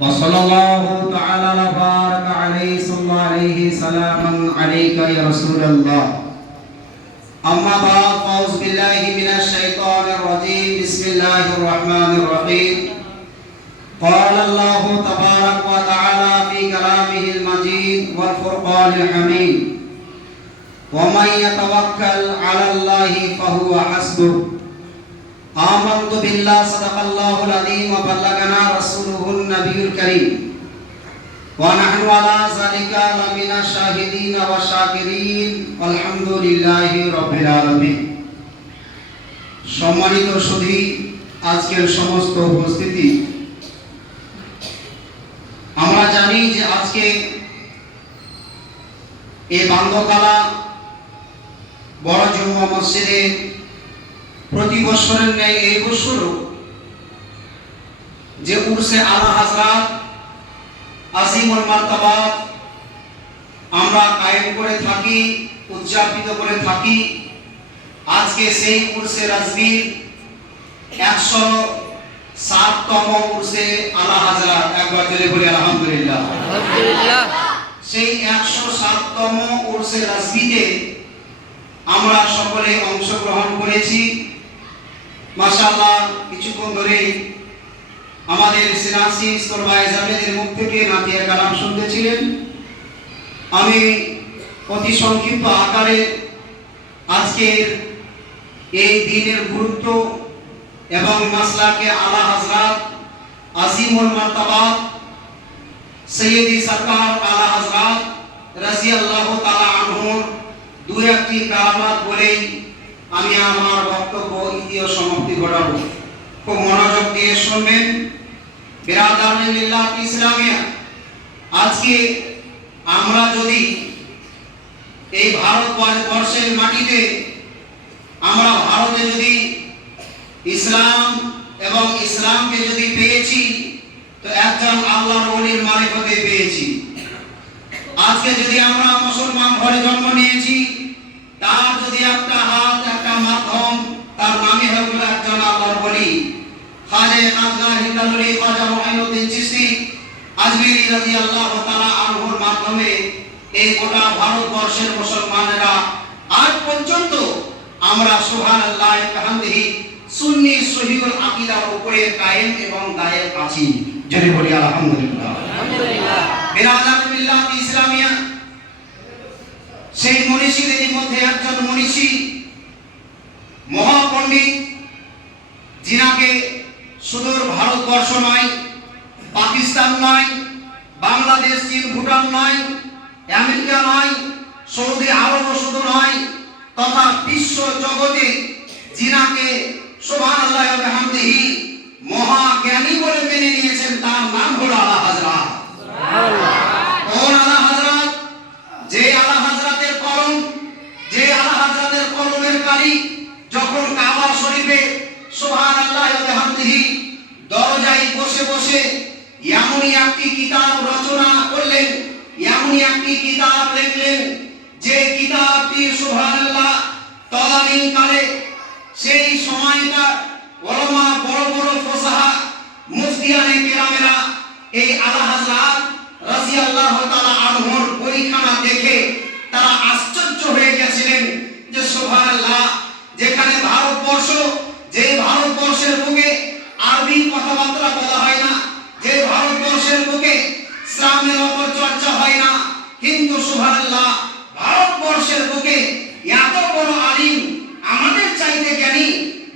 وصلى الله تعالى وبارك عليه صلى عليه سلاما عليك يا رسول الله أما بعد فأعوذ بالله من الشيطان الرجيم بسم الله الرحمن الرحيم قال الله تبارك وتعالى في كلامه المجيد والفرقان الحميد ومن يتوكل على الله فهو حسبه آمنت بالله صدق الله العظيم وبلغنا رسوله النبي الكريم ونحن على ذلك لمن الشاهدين والشاكرين والحمد لله رب العالمين সম্মানিত সুধী আজকের সমস্ত উপস্থিতি আমরা জানি যে আজকে এই বান্দকালা বড় জুম্মা মসজিদে প্রতি বছরের ন্যায় এই বছরও যে উরসে আলা হযরত আজিমুল মারতাবা আমরা কায়েম করে থাকি, উদযাপিত করে থাকি। আজকে সেই উরসে রাজবীর 107তম উরসে আলা হযরত, একবার জোরে বলি আলহামদুলিল্লাহ। আলহামদুলিল্লাহ। সেই 107তম উরসে রাজবীতে আমরা সকলে অংশগ্রহণ করেছি। মাশাআল্লাহ, কিছুক্ষণ ধরে আমাদের সিনাসি ইসলামাই জামেদের মুখ থেকে নাতিয়া কালাম শুনতেছিলেন। আমি অতি সংক্ষিপ্ত আকারে আজকের এই দিনের গুরুত্ব এবং মাসলাকে আলা হযরত আজিমুল মারতাবা সৈয়দি সরকার আলা হযরত রাদিয়াল্লাহু তাআলা আনহুর দুই একটি কালামাত বলেই আমি আমার বক্তব্য ইতিও সমাপ্তি ঘটাবো। খুব মনোযোগ দিয়ে শুনবেন। বিরাদারানে মিল্লাত ইসলামিয়া, আজকে আমরা যদি এই ভারতবর্ষের মাটিতে আমরা ভারতে যদি ইসলাম এবং ইসলামকে যদি পেয়েছি তো একজন আল্লাহর ওলির মারিফতে পেয়েছি। আজকে যদি আমরা মুসলমান ঘরে জন্ম নিয়েছি, তার যদি একটা হাত একটা মাধ্যম, তার নামই হলো একজন আল্লাহর ওলি। খাজা খাজা হিন্দালুলি খাজা মুঈনুদ্দিন চিশতি আজমিরি রাদিয়াল্লাহু তাআলা আনহুর মাধ্যমে এই গোটা ভারতবর্ষের মুসলমানেরা আজ পর্যন্ত আমরা সুবহানাল্লাহ বিহামদিহি সুন্নি সহিহুল আকীদার উপরে কায়েম এবং দায়ের আছি। যদি বলি আলহামদুলিল্লাহ। আলহামদুলিল্লাহ। বিরাদারানে মিল্লাত ইসলামিয়া, সেই মনীষীদের মধ্যে একজন মনীষী মহাপণ্ডিত, যিনাকে সুদূর ভারতবর্ষ নয়, পাকিস্তান নয়, বাংলাদেশ, চীন, ভুটান নয়, আমেরিকা নয়, সৌদি আরব শুধু নয়, তথা বিশ্ব জগতে যিনাকে সুবহানাল্লাহ ওয়া বিহামদিহি মহাজ্ঞানী বলে মেনে নিয়েছেন, তার নাম হলো আলা হযরত। সুবহানাল্লাহ। কোন আলা হযরত? যে আলা হযরতের কলম, যে আলা হযরতের কলমের কালি যখন কাবা শরীফে সুবহানাল্লাহ ওয়া বিহামদিহি দরজায় বসে বসে এমনই একটি কিতাব রচনা করলেন, এমনই একটি কিতাব লিখলেন, যে কিতাবটি সুবহানাল্লাহ তদানীন কালে সেই সময়টা ওলামা বড় বড় ফুসাহা মুফতিয়ানে কেরামেরা এই আলা হযরত রাদিয়াল্লাহু তাআলা আনহুর বইখানা দেখে তারা আশ্চর্য হয়ে গেছিলেন যে সুবহানাল্লাহ, যেখানে ভারতবর্ষ, যে ভারতবর্ষের বুকে আরবি কথাবার্তা বলা হয় না, যে ভারতবর্ষের বুকে ইসলামের উপর চর্চা হয় না, কিন্তু সুবহানাল্লাহ ভারতবর্ষের বুকে এত বড় আলিম, আমাদের চাইতে জ্ঞানী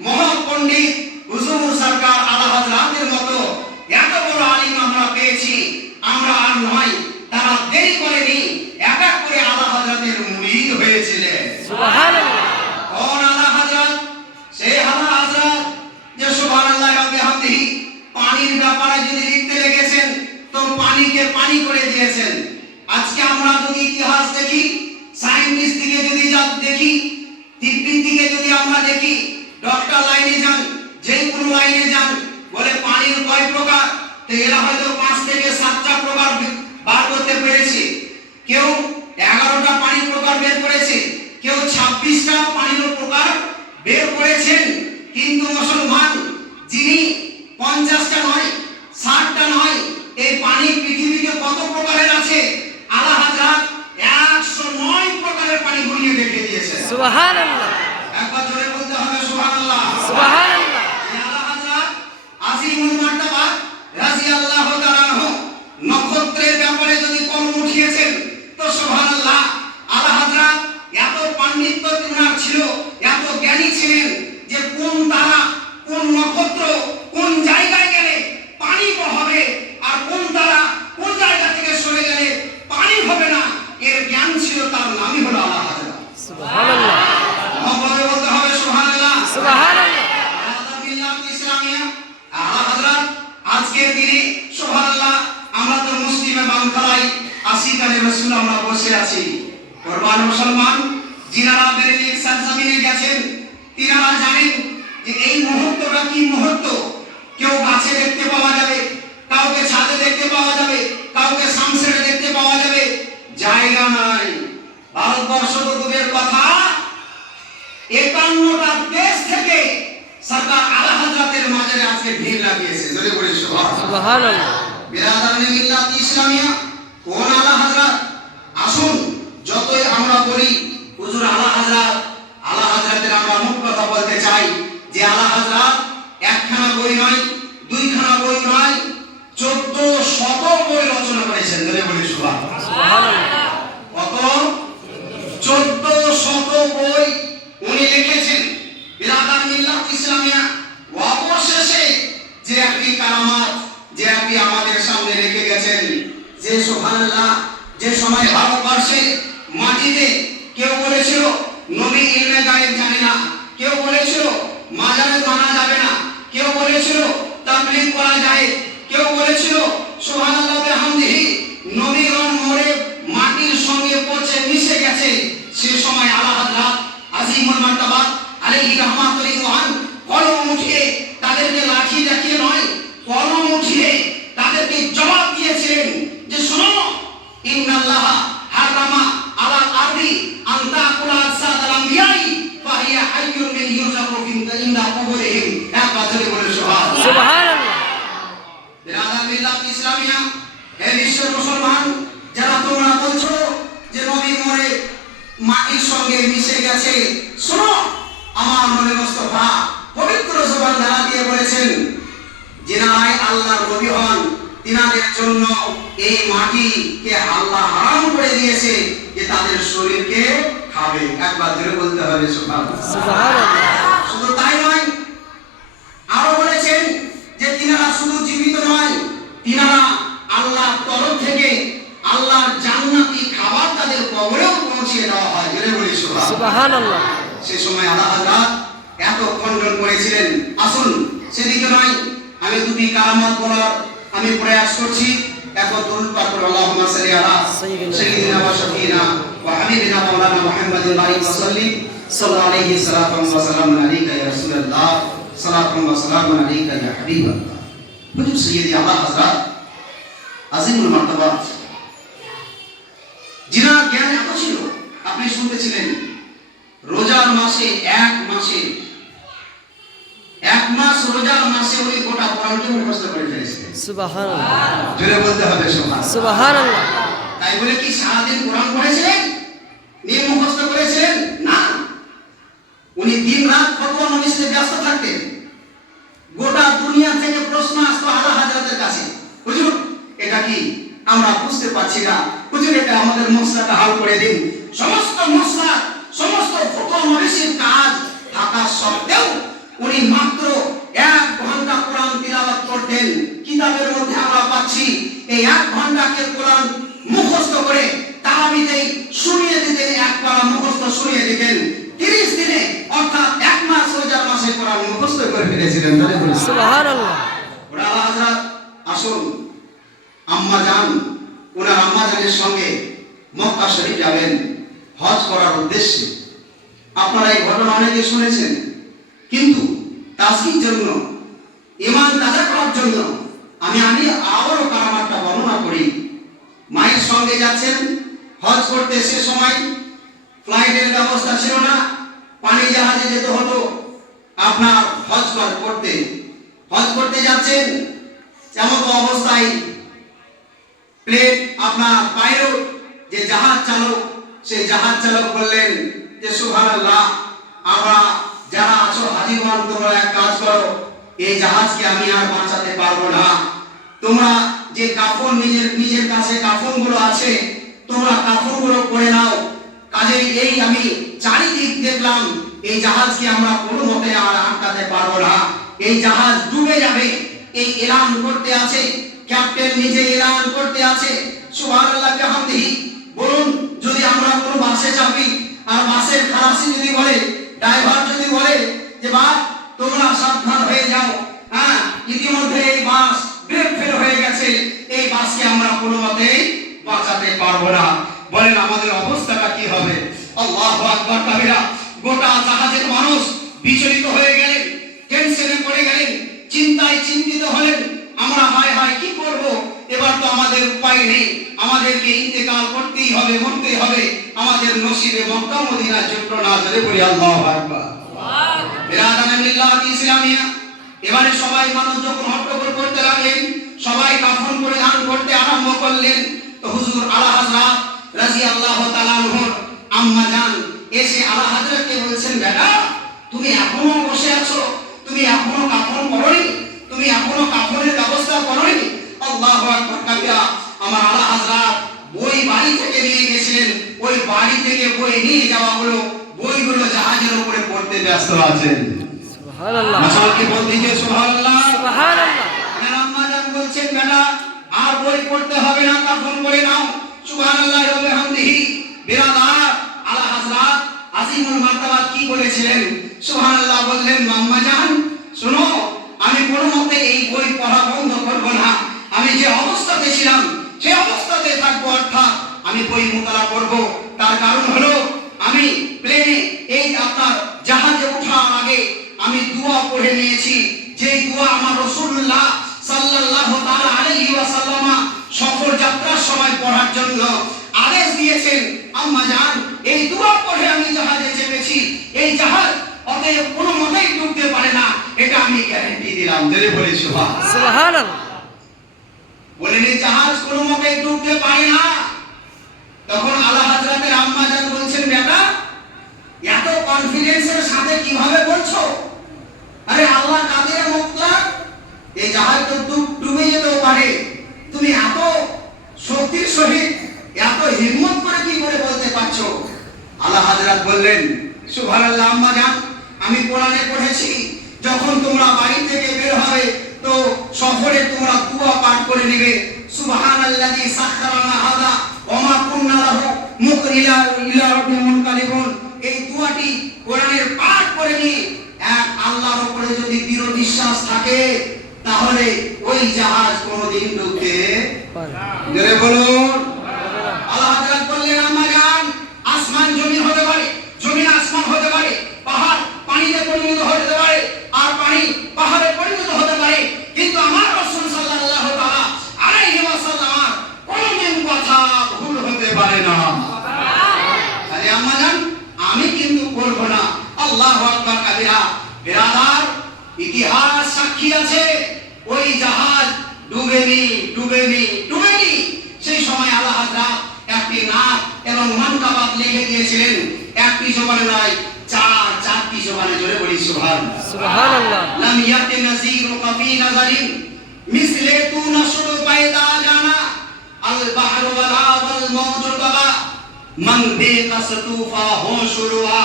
মহাপণ্ডিত হুজুর সরকার আলা হযরতের মতো এত বড় আলিম আমরা পেয়েছি। আমরা আর নয়, তারা দেরি করেনি, এক এক করে আলা হযরতের মুরিদ হয়েছিলেন। সুবহানাল্লাহ। কোন আলা হযরত? সেই আলা হযরত যে সুবহানাল্লাহ ওয়া বিহামদিহি পানির ব্যাপারে যদি লিখতে লেগেছেন তো পানিকে পানি করে দিয়েছেন। আজকে আমরা যদি ইতিহাস দেখি, সায়েন্স দিকে যদি দেখি, তিব্বত দিকে যদি আমরা দেখি, ডক্টর লাইনে যান, যে কোনো লাইনে যান, বলে পানির কয় প্রকার, তো এরা হয়তো 5 থেকে 7টা প্রকার বার করতে পেরেছে। কেউ 11টা পানির প্রকার বের করেছে, কেউ 26টা পানির প্রকার বের করেছেন। কিন্তু মুসলমান যিনি 50 দিনে সুবহানাল্লাহ আমরা তো মুসলিমে বামখালাই আশিকানে রাসূল আমরা বসে আছি। কুরবান মুসলমান যিনারা বেরেলির সরজমিনে গেছেন তিনারা জানেন যে এই মুহূর্তটা কি মুহূর্ত। কেউ গাছে দেখতে পাওয়া যাবে, কাউকে ছাদে দেখতে পাওয়া যাবে, কাউকে সামসেটে দেখতে পাওয়া যাবে, জায়গা নাই। ভারতবর্ষ তো দূরের কথা, 51টা দেশ থেকে সরকার আলা হযরতের মাজারে আজকে ভিড় লাগিয়েছে। জোরে বলি সুবহানাল্লাহ। বিরাদারানে মিল্লাত ইসলামিয়া কোন আলা হযরত? আসুন যতই আমরা বলি হুজুর আলা হযরত, আলা হযরতের আমরা মুখ কথা বলতে চাই যে আলা হযরত একখানা বই নয়, দুইখানা বই নয়, 1400 বই রচনা করেছেন। জোরে বলি সুবহানাল্লাহ। কত? 1400 বই উনি লিখেছেন। বিরাদার মিল্লাত ইসলামিয়া অবশেষে যে একটি কারামাত, যে একটি আমাদের সামনে রেখে গেছেন, যে সুবহানাল্লাহ যে সময় ভারতবর্ষে মাটিতে কেউ বলেছিল নবী ইলমে গায়েব জানে না, কেউ বলেছিল মাজারে জানা যাবে না, কেউ বলেছিল তাবলীগ করা যায়, কেউ বলেছিল সুবহানাল্লাহ বিহামদিহি নবীগণ মরে মাটির সঙ্গে পচে মিশে গেছে। সে সময় আলা হযরত আজিমুল মারতাবা আলাইহি রাহমাতুল রিদওয়ান কলম উঠিয়ে তাদেরকে লাঠি দেখিয়ে নয়, কলম উঠিয়ে তাদেরকে জবাব দিয়েছিলেন যে শোনো, ইন্নাল্লাহ হারামা আলাল আরদি আন তাকুলা আসাদাল আমবিয়াই ফাহিয়া হাইয়ুন মিন ইউজাকু ইনদা কুবুরিহিম। একবার জোরে বলে সুবহানাল্লাহ। বিরাদার মিল্লাত ইসলামিয়া, হে বিশ্বের মুসলমান যারা তোমরা বলছো যে নবী মরে মাটির সঙ্গে মিশে গেছে, শোনো আমার নবী মুস্তাফা পবিত্র জবান দ্বারা দিয়ে বলেছেন যিনারাই আল্লাহর নবী হন তিনাদের জন্য এই মাটিকে আল্লাহ হারাম করে দিয়েছে যে তাদের শরীরকে খাবে। একবার ধরে বলতে হবে সুবহানাল্লাহ। শুধু তাই নয়, আরো বলেছেন যে তিনারা শুধু জীবিত নয়, তিনারা আল্লাহর তরফ থেকে আল্লাহর জান্নাতি খাবার তাদের কবরেও পৌঁছিয়ে দেওয়া হয়। জোরে বলি সুবহানাল্লাহ। সে সময় আলা হযরত এত খণ্ডন করেছিলেন। আসুন সেদিকে নয়, আমি দুটি কারামাত বলার আমি প্রয়াস করছি। এখন দরুদ পাঠ করুন, আল্লাহুম্মা সাল্লি আলা সাইয়্যিদিনা ওয়া শাফিনা ওয়া হাবিবিনা মাওলানা মুহাম্মাদিন বারিক ওয়া সাল্লিম সাল্লাল্লাহু আলাইহি ওয়া সাল্লাম আলাইকা ইয়া রাসূলুল্লাহ সালাতু ওয়া সালামু আলাইকা ইয়া হাবিবাল্লাহ। হুজুর সৈয়দি আলা হযরত আজিমুল মারতাবা যিনার জ্ঞান এত ছিল, আপনি শুনতেছিলেন রোজার মাসে এক মাস রোজার মাসে উনি গোটা কোরআনকে মুখস্থ করে ফেলেছিলেন। সুবহানাল্লাহ। জোরে বলতে হবে সুবহানাল্লাহ। তাই বলে কি সারাদিন কোরআন পড়েছিলেন, নিয়ে মুখস্থ করেছিলেন? না, উনি দিন রাত ফতোয়া নবিসে ব্যস্ত থাকতেন। গোটা দুনিয়া থেকে প্রশ্ন আসতো আলা হযরতের কাছে, হুজুর এটা কি আমরা বুঝতে পারছি না, হুজুর এটা আমাদের মসলাটা হাল করে দিন। সমস্ত মসলা, সমস্ত ফতোয়া নবিসের কাজ থাকা সত্ত্বেও উনি মাত্র 1 ঘন্টা কোরআন তিলাওয়াত করতেন। কিতাবের মধ্যে আমরা পাচ্ছি এই 1 ঘন্টাকে কোরআন মুখস্থ করে তারাবিতেই শুনিয়ে দিতেন, এক পারা মুখস্থ শুনিয়ে দিতেন। 30 দিনে অর্থাৎ 1 মাস রোজার মাসে কোরআন মুখস্থ করে ফেলেছিলেন। সুবহানাল্লাহ। ওরা আলা হযরত আসুন আম্মা জান, ওনার আম্মা জানের সঙ্গে মক্কা শরীফ যাবেন হজ করার উদ্দেশ্যে। আপনারা এই ঘটনা অনেকে শুনেছেন, কিন্তু তাজকির জন্য, ঈমান তাজা করার জন্য আমি আবারও কারামাতটা বর্ণনা করি। মায়ের সঙ্গে যাচ্ছেন হজ করতে, সে সময় ফ্লাইটের ব্যবস্থা ছিল না, পানি জাহাজে যেতে হতো আপনার হজ করতে যাচ্ছেন। এমন অবস্থায় প্লেন আপনার পাইলট যে জাহাজ চালক, সেই জাহাজ চালক বললেন যে সুবহানাল্লাহ, আমরা যারা আছো হাজিগণ তোমরা এক কাজ করো, এই জাহাজকে আমি আর বাঁচাতে পারবো না। তোমরা যে কাফন নিজের কাছে কাফনগুলো আছে, তোমরা কাফনগুলো পরে নাও। কাজেই এই আমি চারিদিক দেখলাম, এই জাহাজকে আমরা কোনো মতে আর আটকাতে পারবো না, এই জাহাজ ডুবে যাবে। এই এলান করতে আছে, ক্যাপ্টেন নিজে এলান করতে আছে। সুবহানাল্লাহ বিহামদিহি। বলুন, যদি আমরা কোনো বাসে চাপি আর বাসের খালাসি যদি বলে, ড্রাইভার যদি বলে যে বাপ তোমরা সাবধান হয়ে যাও, হ্যাঁ ইতিমধ্যে এই বাস ব্রেক ফেল আজকে আমরা কোনো মতেই বাঁচাতে পারবো না। বলেন আমাদের অবস্থাটা কি হবে? আল্লাহু আকবার কাবীরা। গোটা জাহাজের মানুষ বিচলিত হয়ে গেলেন, টেনশনে পড়ে গেলেন, চিন্তায় চিন্তিত হলেন। আমরা হায় হায় কি করব? এবার তো আমাদের উপায় নেই, আমাদেরকে ইন্তেকাল করতেই হবে, মরতেই হবে। আমাদের নসিবে মক্কা মদিনার জন্য না ধরে বলি আল্লাহু আকবার। বিরাদানান লিল্লাহি ইসলামিয়া। এবারে সবাই মানুষ যখন হট্টগোল করতে লাগলেন, সবাই কাফন পরিধান করতে আরম্ভ করলেন, তো হুজুর আলা হযরত রাদিয়াল্লাহু তাআলা আনহুর আম্মা জান এসে আলা হযরতকে বলছেন, বেটা তুমি এখনো বসে আছো, তুমি এখনো কাফন করোনি, তুমি এখনো কাফনের ব্যবস্থা করোনি? আল্লাহু আকবার কাবীরা। আমার আলা হযরত বই বাড়ি থেকে নিয়ে গেছিলেন, ওই বাড়ি থেকে বই নিয়ে যাওয়া হলো, বইগুলো জাহাজের উপরে পড়তে ব্যস্ত আছেন। সুবহানাল্লাহ। মাশাআল্লাহ কি বলতে সুবহানাল্লাহ সুবহানাল্লাহ। আমার আম্মা জান বলছেন, বেটা আর বই পড়তে হবে না, কাফন করে নাও। সুবহানাল্লাহি ওয়া বিহামদিহি। বিরাদার আলা হযরত আজিমুল মারতাবা কি বলেছিলেন? সুবহানাল্লাহ বললেন, আম্মা জান শুনো, আমি কোনো মতে এই বই পড়া বন্ধ করব না। আমি যে অবস্থাতে ছিলাম সেই অবস্থাতে থাকবো, অর্থাৎ আমি বই মুতালা করব। তার কারণ হলো আমি প্লেনে এই আপনার জাহাজে ওঠার আগে আমি দোয়া পড়ে নিয়েছি, যে দোয়া আমার রাসূলুল্লাহ সাল্লাল্লাহু তাআলা আলাইহি ওয়াসাল্লাম সফর যাত্রার সময় পড়ার জন্য আদেশ দিয়েছেন। আম্মা জান এই দোয়া পড়ে আমি জাহাজে চেপেছি, এই জাহাজ অতএব কোনো মতেই ডুবতে পারে না, এটা আমি গ্যারান্টি দিলাম। জোরে বলি সুবহানাল্লাহ। বলেন এই জাহাজ কোনো মতেই ডুবতে পারে না। তখন আলা হযরতের আম্মা জান বলছেন, বেটা এত কনফিডেন্সের সাথে কিভাবে বলছো? আরে আল্লাহ কাদের মুতলাক, এই জাহাজ তো ডুবে যেতেও পারে, তুমি এত শক্তির সহিত এত হিম্মত করে কি করে বলতে পারছো? আলা হযরত বললেন, সুবহানাল্লাহ আম্মা জান, আমি কোরআনে পড়েছি যখন তোমরা বাড়ি থেকে বের হবে তো সফরে তোমরা দোয়া পাঠ করে নেবে, সুবহানাল্লাযী সাখখারানা হাযা ওয়া মা কুননা লাহু মুকরিনা ইলা রাব্বিনা মুনকালিবুন। এই দোয়াটি কোরআনের পাঠ করে নিয়ে এক আল্লাহর উপরে যদি দৃঢ় বিশ্বাস থাকে তাহলে ওই জাহাজ কোনোদিন ডুবতে পারে না। জোরে বলুন। আল্লাহ হযরত বললেন, আম্মা জান আসমান জমিন হতে পারে, জমিন আসমান হতে পারে, পাহাড় পানিতে পরিণত হতে পারে, আর পানি পাহাড়ে পরিণত হতে পারে, কিন্তু আমার রাসূল সাল্লাল্লাহু তাআলা আলাইহি ওয়াসাল্লাম কোনদিন কথা ভুল হতে পারে না। আরে আম্মা জান আমি কিন্তু করব না। আল্লাহু আকবার কাবীরা। বিরাদার ইতিহাস সাক্ষী আছে ওই জাহাজ ডুবেনি ডুবেনি ডুবেনি। সেই সময় আল্লাহ হযরত একটি নাক এবং মানকাবাত লিখে দিয়েছিলেন, একটি জবানে নয়, চারটি জবানে। জোরে বলি সুবহানাল্লাহ সুবহানাল্লাহ। লাম ইয়াতি নাযীরু কাফি নাযারিন মিসলে তু নশরু পায়দা জানা আল বাহরু ওয়ালা ওয়াল মাউজু তাবা মান বিকাসতু ফা হুশুরুহা।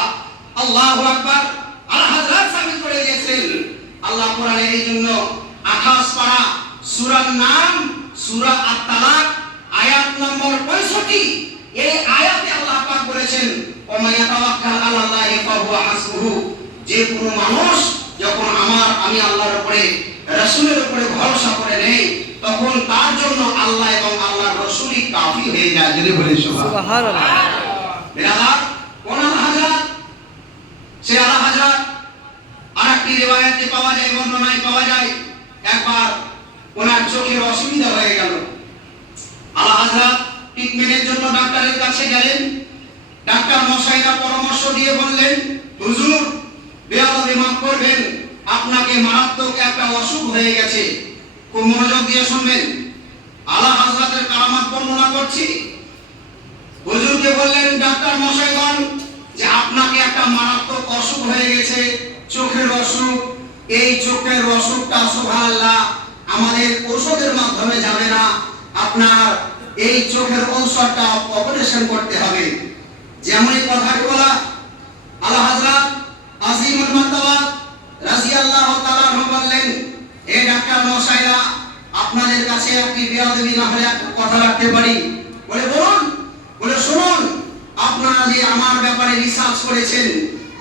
আল্লাহু আকবার। আল্লাহ হযরত সাবিত করে দিয়েছেন, আল্লাহ কোরআনে এই জন্য 28 পারা সূরার নাম সূরা আত-তালাক, আয়াত নম্বর 65। এই আয়াতে আল্লাহ পাক বলেছেন, ওয়া মান ইয়াতাওয়াক্কাল আলাল্লাহি ফাহুয়া হাসবুহু। যে কোনো মানুষ যখন আমি আল্লাহর উপরে রাসূলের উপরে ভরসা করে নেয় তখন তার জন্য আল্লাহ এবং আল্লাহর রাসূলই কাফি হয়ে যায়। যদি বলি সুবহানাল্লাহ। বিরাদার কোন হযরত সে আলা হযরত আরেকটি রিওয়ায়াতে পাওয়া যায়, বর্ণনায় পাওয়া যায়, একবার ওনার চোখের অসুবিধা হয়ে গেল। আলা হযরত ট্রিটমেন্টের জন্য ডাক্তারের কাছে গেলেন। ডাক্তার মশাইরা পরামর্শ দিয়ে বললেন, হুজুর বেয়াদবি মাফ করবেন, আপনাকে মারাত্মক একটা অসুখ হয়ে গেছে। খুব মনোযোগ দিয়ে শুনবেন, আলা হযরতের কারামাত বর্ণনা করছি। হুজুরকে বললেন, ডাক্তার মশাইগণ, যে আপনাকে একটা মারাত্মক অসুখ হয়ে গেছে, চোখের অসুখ। এই চোখের অসুখটা সুবহানাল্লাহ আমাদের ঔষধের মাধ্যমে যাবে না, আপনার এই চোখের ঔষধটা অপারেশন করতে হবে। যেমনই কথাটি বলা, আলা হযরত আজিমুল মারতাবা রাদিয়াল্লাহু তাআলা আনহু বললেন, হে ডাক্তার মশাইরা, আপনাদের কাছে একটি বেয়াদবি না হলে একটা কথা রাখতে পারি। বলে বলুন। বলে শুনুন, আপনারা যে আমার ব্যাপারে রিসার্চ করেছেন,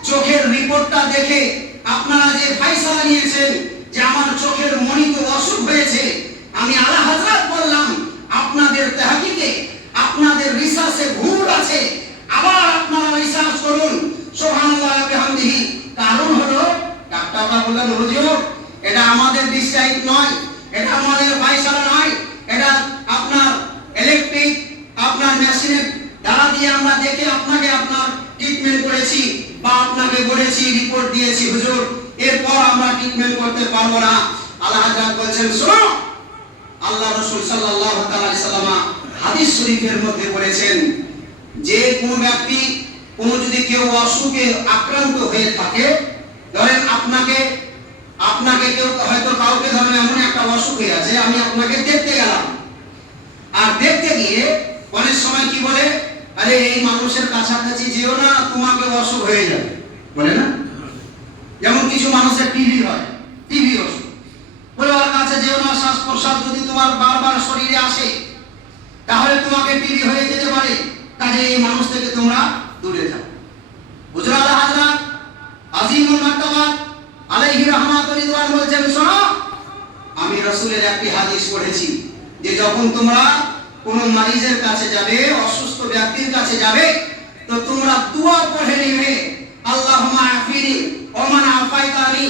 চোখের রিপোর্টটা দেখে আপনারা যে ফয়সালা নিয়েছেন যে আমার চোখের মনিত অসুখ হয়েছে, আমি আলা হযরত বললাম এটা আমাদের ফায়সালা নয়, এটা আপনার ইলেকট্রিক আপনার মেশিনের দ্বারা দিয়ে আমরা দেখে আপনাকে আপনার ট্রিটমেন্ট করেছি বা আপনাকে বলেছি রিপোর্ট দিয়েছি হুজুর, এরপর আমরা ট্রিটমেন্ট করতে পারবো না। আল্লাহ হযরত বলেন শোনো, আল্লাহ রাসূল সাল্লাল্লাহু তাআলা আলাইহি সাল্লাম হাদিস শরীফের মধ্যে বলেছেন যে কোন ব্যক্তি কোন যদি কেউ অসুখে আক্রান্ত হয়ে থাকে, ধরেন আপনাকে কেউ হয়তো কাউকে ধরেন এমন একটা অসুখ হয়ে আছে, আমি আপনাকে দেখতে গেলাম, আর দেখতে গিয়ে অনেক সময় কি বলে, আরে এই মানুষের কাছাকাছি যেও না, তোমাকে অসুখ হয়ে যাবে, বলে না? যেমন কিছু মানুষের টিবি হয়, টিবি অসুখ বলে ওর কাছে যেও না, শ্বাস প্রশ্বাস যদি তোমার বারবার শরীরে আসে তাহলে তোমাকে টিবি হয়ে যেতে পারে, কাজে এই মানুষ থেকে তোমরা দূরে যাও। হুজুর আলা হযরত আজিমুল মারতাবা আলাইহি রাহমাতুল রিদওয়ান বলেছেন শোনো, আমি রাসূলের একটি হাদিস পড়েছি যে যখন তোমরা কোন মারিজের কাছে যাবে, অসুস্থ ব্যক্তির কাছে যাবে, তো তোমরা দোয়া পড়ে নেবে, আল্লাহুম্মা আফিনি ওয়া মান আফাইতানি,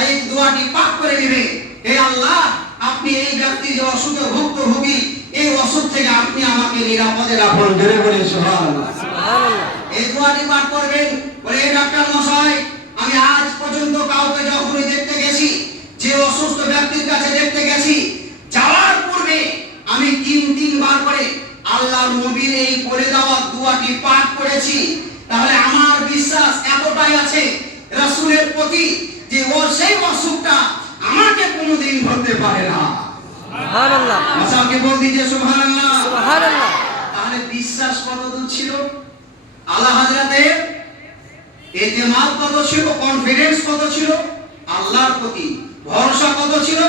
এই দোয়াটি পাঠ করে নেবে, হে আল্লাহ আপনি এই ব্যক্তি যে অসুখে ভুক্তভোগী, এই অসুখ থেকে আপনি আমাকে নিরাপদে রাখুন। জোরে বলেন সুবহানাল্লাহ। সুবহানাল্লাহ। এই দোয়াটি পাঠ করবেন। বলে ডাক্তার মশাই, আমি আজ পর্যন্ত কাউকে যখনই দেখতে গেছি, যে অসুস্থ ব্যক্তির কাছে দেখতে গেছি, যাওয়ার পূর্বে আমি তিনবার করে আল্লাহর নবীর এই বলে দেওয়া দোয়াটি পাঠ করেছি। তাহলে আমার বিশ্বাস এতটাই আছে রাসূলের প্রতি যে ও সেই অসুখটা আমাকে কোনোদিন ধরতে পারে না। সুবহানাল্লাহ। মাশাআল্লাহ বল দিজিয়ে সুবহানাল্লাহ। সুবহানাল্লাহ। তাহলে বিশ্বাস কতদূর ছিল? আলা হযরতের ইতিমাদ কত ছিল, কনফিডেন্স কত ছিল আল্লাহর প্রতি, ভরসা কত ছিল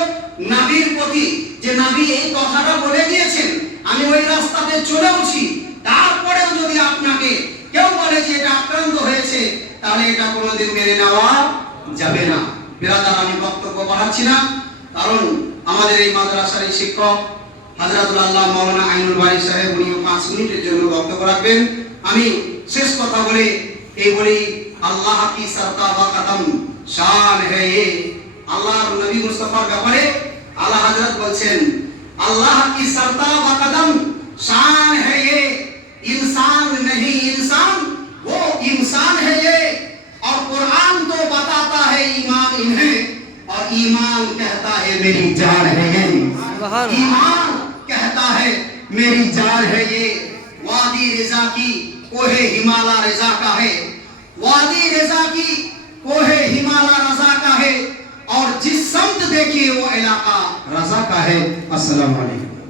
নবীর প্রতি, যে নবী এই কথাটা বলে দিয়েছেন, আমি ওই রাস্তাতে চলেওছি, তারপরেও যদি আপনাকে কেউ বলে যে এটা আক্রান্ত হয়েছে, তাহলে এটা কোনোদিন মেনে নেওয়া যাবে না। বিরাদার, আমি বক্তব্য বাড়াচ্ছি না, কারণ আমাদের এই মাদ্রাসার এই শিক্ষক হযরতুল আল্লাহ মাওলানা আইনুল বারী সাহেব উনি 5 মিনিটের জন্য বক্তব্য রাখবেন। আমি শেষ কথা বলে এই বলি, আল্লাহ কি সরতা ওয়া কদম শান है ये, আল্লাহর নবী মুস্তাফার ব্যাপারে আলা হযরত বলছেন, আল্লাহ কি সরতা ওয়া কদম शान है ये, इंसान नहीं इंसान वो इंसान है ये, और कुरान तो बताता है ईमान इन्हें, और ईमान कहता है मेरी जान है ये, ईमान कहता है मेरी जान है ये। वादी रिजा की कोहे हिमालय रजा का है, वादी रजा की कोहे हिमालय रजा का है, और जिस समत देखिए वो इलाका रजा का है। अस्सलाम वालेकुम।